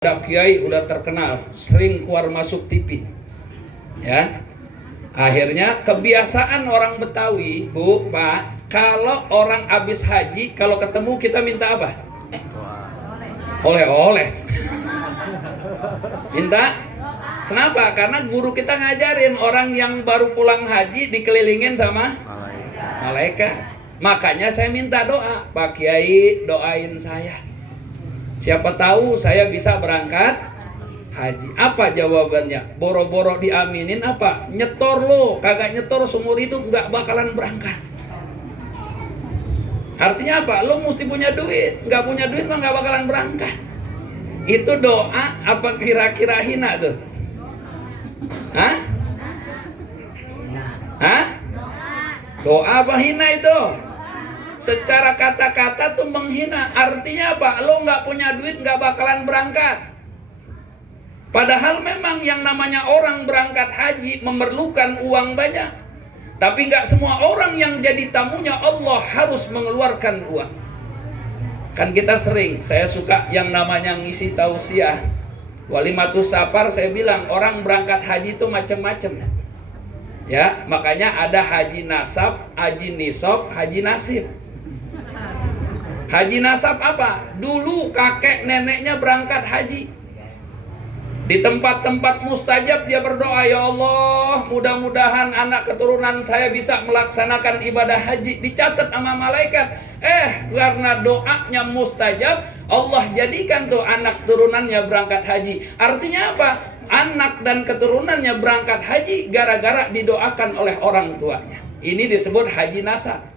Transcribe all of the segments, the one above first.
Udah kiai, udah terkenal, sering keluar masuk TV, ya. Akhirnya kebiasaan orang Betawi, Bu, Pak, kalau orang habis haji, kalau ketemu kita minta apa? Oleh-oleh. Minta? Kenapa? Karena guru kita ngajarin orang yang baru pulang haji dikelilingin sama malaikat. Makanya saya minta doa, Pak Kiai doain saya. Siapa tahu saya bisa berangkat haji. Apa jawabannya? Boro-boro diaminin apa? Nyetor lo, kagak nyetor seumur hidup gak bakalan berangkat. Artinya apa? Lo mesti punya duit, gak punya duit mah gak bakalan berangkat. Itu doa apa kira-kira hina tuh? Hah? Hah? Doa apa hina itu? Secara kata-kata tuh menghina. Artinya apa? Lo nggak punya duit nggak bakalan berangkat. Padahal memang yang namanya orang berangkat haji memerlukan uang banyak. Tapi nggak semua orang yang jadi tamunya Allah harus mengeluarkan uang. Kan kita sering, saya suka yang namanya ngisi tausiah, Walimatus Safar, saya bilang orang berangkat haji itu macam-macam. Ya, makanya ada haji nasab, haji nisab, haji nasib. Haji nasab apa? Dulu kakek neneknya berangkat haji. Di tempat-tempat mustajab dia berdoa, ya Allah, mudah-mudahan anak keturunan saya bisa melaksanakan ibadah haji. Dicatat sama malaikat. Karena doanya mustajab, Allah jadikan tuh anak turunannya berangkat haji. Artinya apa? Anak dan keturunannya berangkat haji gara-gara didoakan oleh orang tuanya. Ini disebut haji nasab.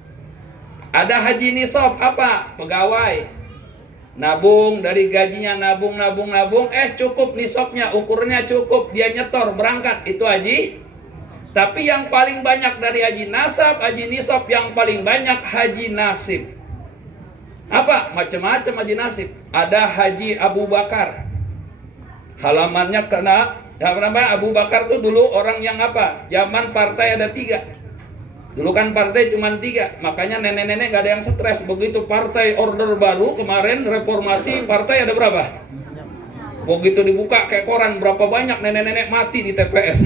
Ada haji nisab apa? Pegawai nabung dari gajinya, nabung, cukup nisabnya, ukurannya cukup, dia nyetor berangkat, itu haji. Tapi yang paling banyak dari haji nasab, haji nisab, yang paling banyak haji nasib. Apa? Macam-macam haji nasib. Ada haji Abu Bakar, halamannya kena, Abu Bakar tuh dulu orang yang apa? Zaman partai ada 3. Dulu kan partai cuma 3, makanya nenek-nenek gak ada yang stres. Begitu partai order baru kemarin reformasi, partai ada berapa? Begitu dibuka kayak koran, berapa banyak nenek-nenek mati di TPS.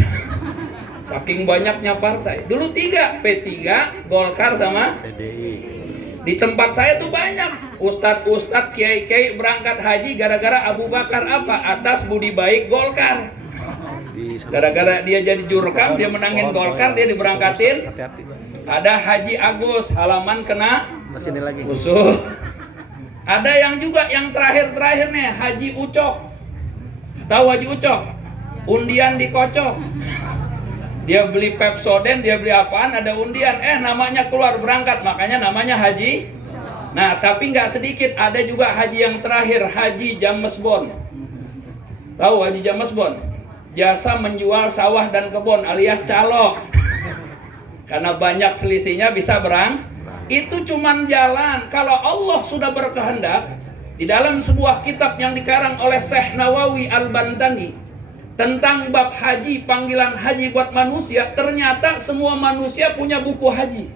Saking banyaknya partai. Dulu 3, P3, Golkar sama PDI. Di tempat saya tuh banyak ustadz-ustadz, kiai-kiai berangkat haji gara-gara Abu Bakar apa? Atas budi baik Golkar. Gara-gara dia jadi jurkam, dia menangin Golkar, dia diberangkatin. Ada Haji Agus, halaman kena usuh. Ada yang juga yang terakhir nih, Haji Ucok. Tahu Haji Ucok? Undian dikocok. Dia beli Pepsodent, dia beli apaan, ada undian. Namanya keluar berangkat, makanya namanya Haji. Nah, tapi nggak sedikit, ada juga haji yang terakhir, Haji Jamesbon. Tahu Haji Jamesbon? Jasa menjual sawah dan kebun alias calok. Karena banyak selisihnya bisa berang. Itu cuman jalan. Kalau Allah sudah berkehendak, di dalam sebuah kitab yang dikarang oleh Syekh Nawawi Al-Bantani tentang bab haji, panggilan haji buat manusia, ternyata semua manusia punya buku haji.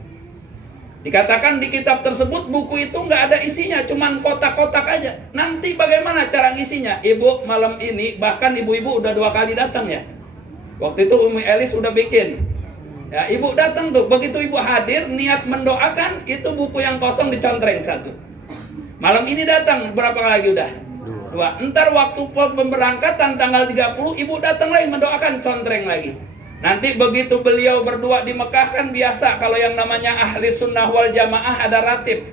Dikatakan di kitab tersebut buku itu nggak ada isinya, cuman kotak-kotak aja. Nanti bagaimana cara ngisinya? Ibu malam ini, bahkan ibu-ibu udah 2 kali datang ya. Waktu itu Umi Elis udah bikin. Ya, ibu datang tuh, begitu ibu hadir, niat mendoakan, itu buku yang kosong dicontreng 1. Malam ini datang, berapa lagi udah? 2. Entar waktu pemberangkatan tanggal 30, ibu datang lagi mendoakan, contreng lagi. Nanti begitu beliau berdua di Mekah kan biasa, kalau yang namanya ahli sunnah wal jamaah ada ratib.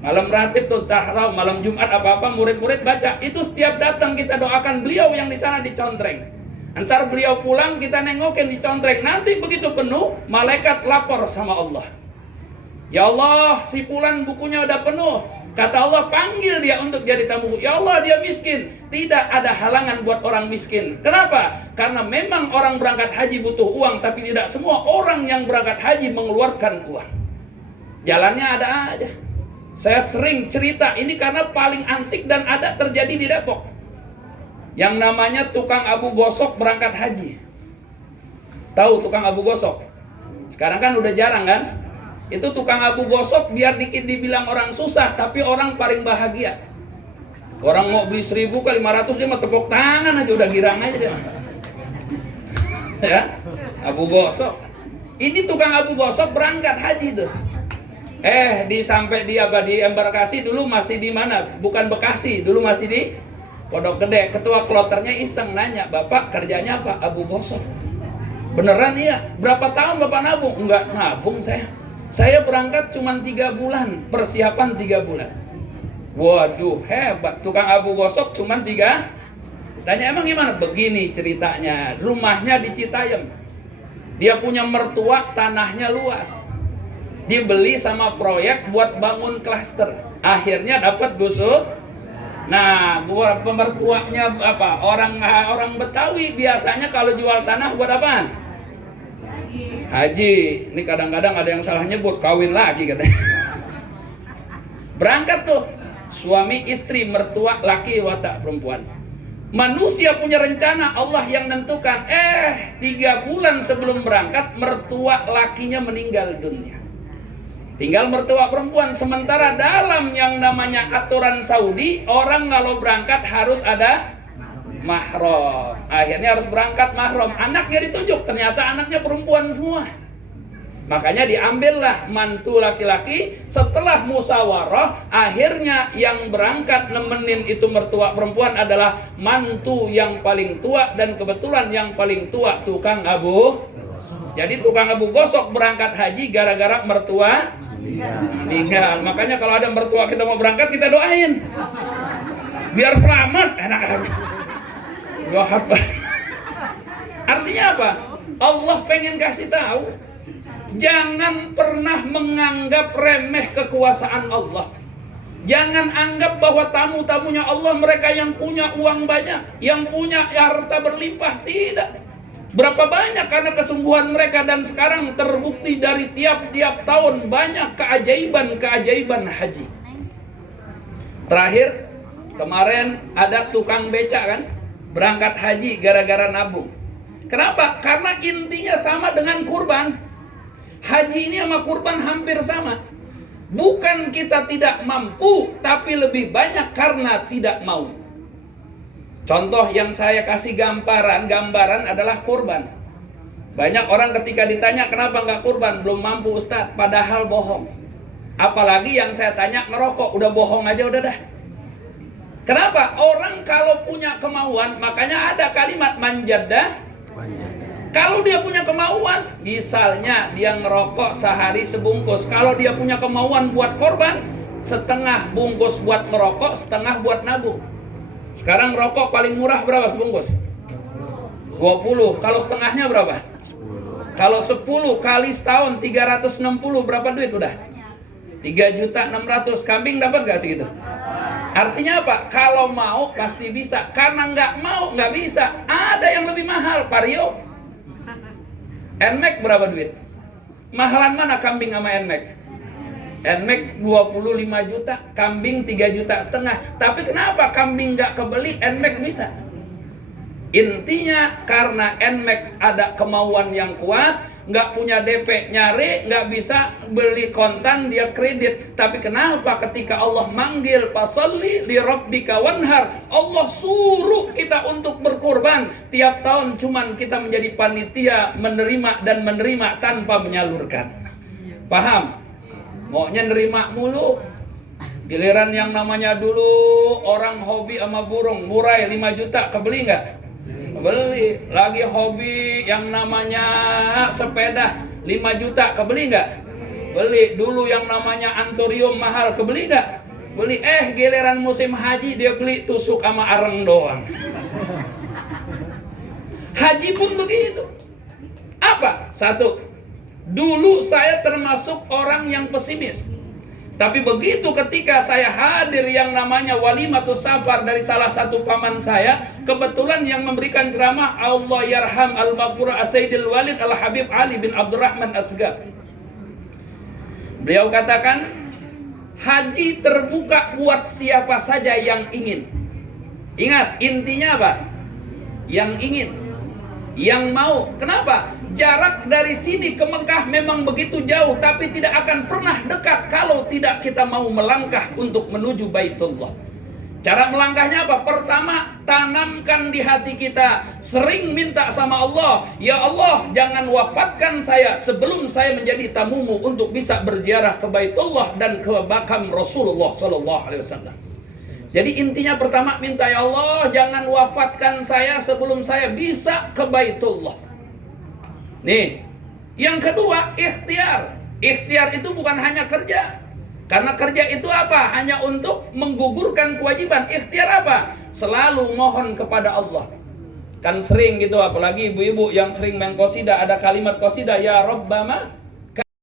Malam ratib tuh tahrawih, malam Jumat apa-apa murid-murid baca. Itu setiap datang kita doakan beliau yang di sana dicontreng. Entar beliau pulang kita nengokin dicontreng. Nanti begitu penuh, malaikat lapor sama Allah. Ya Allah, si Fulan bukunya udah penuh. Kata Allah, panggil dia untuk jadi tamu. Ya Allah, dia miskin. Tidak ada halangan buat orang miskin. Kenapa? Karena memang orang berangkat haji butuh uang, tapi tidak semua orang yang berangkat haji mengeluarkan uang. Jalannya ada aja. Saya sering cerita ini karena paling antik dan ada terjadi di Depok. Yang namanya tukang Abu Gosok berangkat haji. Tahu tukang Abu Gosok? Sekarang kan udah jarang kan? Itu tukang Abu Gosok biar dikit dibilang orang susah, tapi orang paling bahagia. Orang mau beli 1.000 ke 500 dia mah tepuk tangan aja udah girang aja dia mah. Ya, Abu Gosok. Ini tukang Abu Gosok berangkat haji tuh. Sampai di embarkasi dulu masih di mana? Bukan Bekasi, dulu masih di Pondok Gede. Ketua kloternya iseng nanya, "Bapak kerjanya apa?" "Abu Gosok." "Beneran?" "Iya." "Berapa tahun Bapak nabung?" "Enggak nabung saya. Saya berangkat cuma 3 bulan, persiapan 3 bulan. Waduh, hebat. Tukang Abu Gosok cuma 3. Tanya, "Emang gimana?" "Begini ceritanya. Rumahnya di Citayam. Dia punya mertua, tanahnya luas. Dibeli sama proyek buat bangun klaster. Akhirnya dapat gusur. Nah, buat pemertuanya apa? Orang Betawi biasanya kalau jual tanah buat apaan? Haji. Ini kadang-kadang ada yang salah nyebut, kawin lagi katanya. Berangkat tuh. Suami istri, mertua laki, watak perempuan. Manusia punya rencana, Allah yang nentukan. 3 bulan sebelum berangkat, mertua lakinya meninggal dunia. Tinggal mertua perempuan. Sementara dalam yang namanya aturan Saudi, orang kalau berangkat harus ada mahram. Akhirnya harus berangkat mahram. Anaknya ditunjuk, ternyata anaknya perempuan semua. Makanya diambillah mantu laki-laki. Setelah musyawarah, akhirnya yang berangkat nemenin itu mertua perempuan adalah mantu yang paling tua. Dan kebetulan yang paling tua tukang Abu. Jadi tukang Abu Gosok berangkat haji gara-gara mertua meninggal. Makanya kalau ada mertua kita mau berangkat, kita doain biar selamat. Enak aja. Artinya apa? Allah pengen kasih tahu, jangan pernah menganggap remeh kekuasaan Allah. Jangan anggap bahwa tamu-tamunya Allah mereka yang punya uang banyak, yang punya harta berlimpah. Tidak. Berapa banyak karena kesungguhan mereka, dan sekarang terbukti dari tiap-tiap tahun banyak keajaiban-keajaiban haji. Terakhir kemarin ada tukang beca kan, berangkat haji gara-gara nabung. Kenapa? Karena intinya sama dengan kurban. Haji ini sama kurban hampir sama. Bukan kita tidak mampu, tapi lebih banyak karena tidak mau. Contoh yang saya kasih gambaran adalah kurban. Banyak orang ketika ditanya kenapa nggak kurban, belum mampu Ustadz, padahal bohong. Apalagi yang saya tanya ngerokok, udah bohong aja udah dah. Kenapa? Orang kalau punya kemauan, makanya ada kalimat manjadah. Kalau dia punya kemauan, misalnya dia ngerokok sehari sebungkus. Kalau dia punya kemauan buat korban, setengah bungkus buat ngerokok, setengah buat nabung. Sekarang rokok paling murah berapa sebungkus? 20. Kalau setengahnya berapa? Kalau 10 kali setahun 360 berapa duit udah? 3.600.000. Kambing dapat gak segitu? Artinya apa? Kalau mau pasti bisa. Karena nggak mau nggak bisa. Ada yang lebih mahal, Vario. NMAX berapa duit? Mahalan mana kambing sama NMAX? NMAX 25 juta, kambing 3,5 juta. Tapi kenapa kambing nggak kebeli, NMAX bisa? Intinya karena NMAX ada kemauan yang kuat, nggak punya DP nyari, nggak bisa beli kontan, dia kredit. Tapi kenapa ketika Allah manggil fasalli li rabbika wanhar, Allah suruh kita untuk berkorban. Tiap tahun cuman kita menjadi panitia, menerima dan menerima tanpa menyalurkan. Paham? Maunya nerima mulu. Giliran yang namanya dulu orang hobi sama burung, murai 5 juta, kebeli nggak? Kebeli. Lagi hobi yang namanya sepeda 5 juta, kebeli nggak? Beli. Dulu yang namanya antorium mahal, kebeli nggak? Beli. Giliran musim haji dia beli tusuk sama areng doang. Haji pun begitu. Apa? Satu, dulu saya termasuk orang yang pesimis. Tapi begitu ketika saya hadir yang namanya walimatus safar dari salah satu paman saya, kebetulan yang memberikan ceramah Allah yarham al-Maqfur As-Sayyidil Walid Al-Habib Ali bin Abdurrahman Asgar. Beliau katakan, haji terbuka buat siapa saja yang ingin. Ingat, intinya apa? Yang ingin, yang mau. Kenapa? Jarak dari sini ke Mekah memang begitu jauh, tapi tidak akan pernah dekat kalau tidak kita mau melangkah untuk menuju Baitullah. Cara melangkahnya apa? Pertama, tanamkan di hati kita, sering minta sama Allah, ya Allah, jangan wafatkan saya sebelum saya menjadi tamumu untuk bisa berziarah ke Baitullah dan ke makam Rasulullah Sallallahu Alaihi Wasallam. Jadi intinya pertama minta, ya Allah, jangan wafatkan saya sebelum saya bisa ke Baitullah. Nih, yang kedua, ikhtiar. Ikhtiar itu bukan hanya kerja. Karena kerja itu apa? Hanya untuk menggugurkan kewajiban. Ikhtiar apa? Selalu mohon kepada Allah. Kan sering gitu, apalagi ibu-ibu yang sering main qasidah, ada kalimat qasidah, ya Rabbama